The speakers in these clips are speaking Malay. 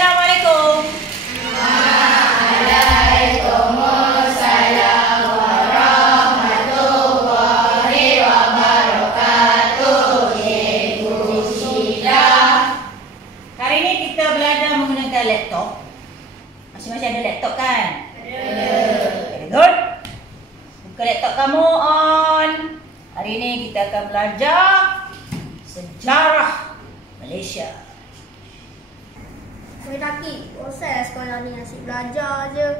Assalamualaikum. Waalaikumsalam warahmatullahi wabarakatuh. Cikgu Syida. Hari ini kita belajar menggunakan laptop. Masing-masing ada laptop kan? Ada. Very good. Buka laptop kamu on. Hari ini kita akan belajar sejarah Malaysia. Weh Taki, bosan lah sekolah ni asyik belajar je.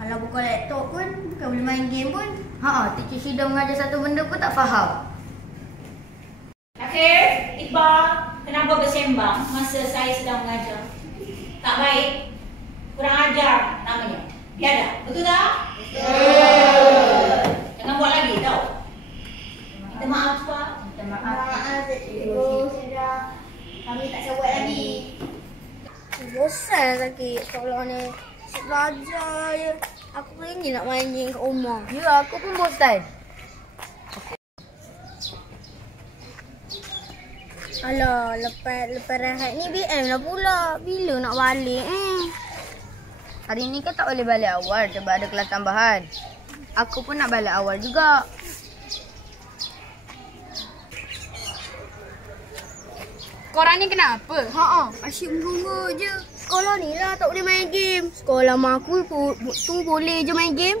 Kalau buka laptop pun bukan boleh main game pun. Teacher Syida mengajar satu benda pun tak faham. Akhir, Iqbal, kenapa bersembang masa saya sedang mengajar? Tak baik. Kurang ajar namanya. Biadab. Betul tak? Betul. Jangan buat lagi tau. Minta maaf Pak. Minta maaf. Maaf Cikgu Syida. Kami tak sawat lagi. Bosan Taki sekolah ni. Asyik belajar je. Aku pun ingin nak main game kat rumah. Ya, aku pun bosan. Alah, lepas rehat ni BM lah pula. Bila nak balik? Hari ni kan tak boleh balik awal sebab ada kelas tambahan. Aku pun nak balik awal juga. Korang ni kenapa? Asyik merunga je. Sekolah ni lah tak boleh main game. Sekolah mak aku tu boleh je main game.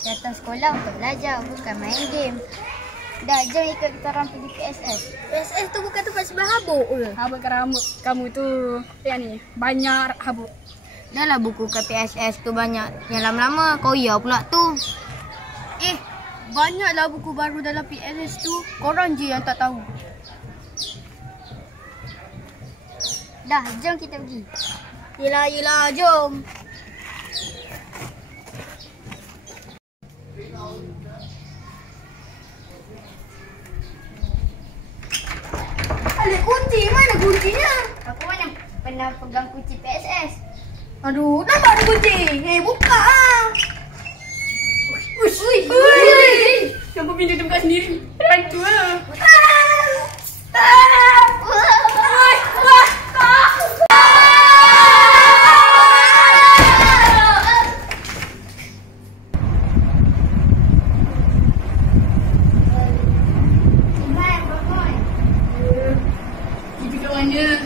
Datang sekolah untuk belajar, bukan main game. Dah, jom ikut kita orang pergi PSS. PSS tu bukan tempat sebelah habuk ke? Habukkan rambut kamu tu yang ni banyak habuk. Dah lah buku kat PSS tu banyak. Yang lama-lama koyak pula tu. Banyaklah buku baru dalam PSS tu. Korang je yang tak tahu. Dah, jom kita pergi. Yelah, jom. Ada kunci, mana kuncinya? Aku mana pernah pegang kunci PSS. Aduh, nampak ada kunci. Buka ah. Uish. Nampak pintu tu buka sendiri. Rantu lah. Itu kat mana?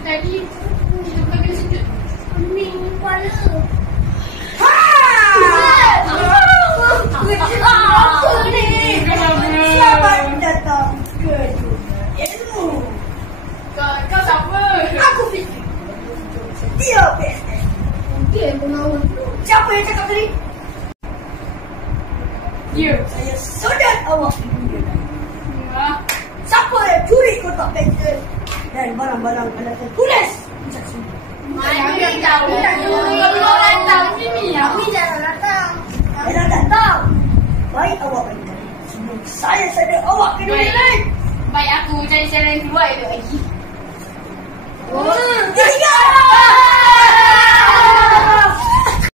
Tadi kita bukan kena situ. Pening kepala. Apa ni? Siapa datang ke ilmu? Kau siapa? Aku fikir dia PSS. Dia pengawal. Siapa yang cakap tadi? Dia. Saya sudah awak ibunya. Ya. Siapa yang curi kotak pensel dan barang-barang anda tertulis? Mana dia tahu? Kau datang sini ya. Kami jangan datang. Saya datang. Baik awak pergi tadi. Sebelum saya sedar awak ke dunia lain. Baik aku cari cara yang keluar itu lagi. Tiga.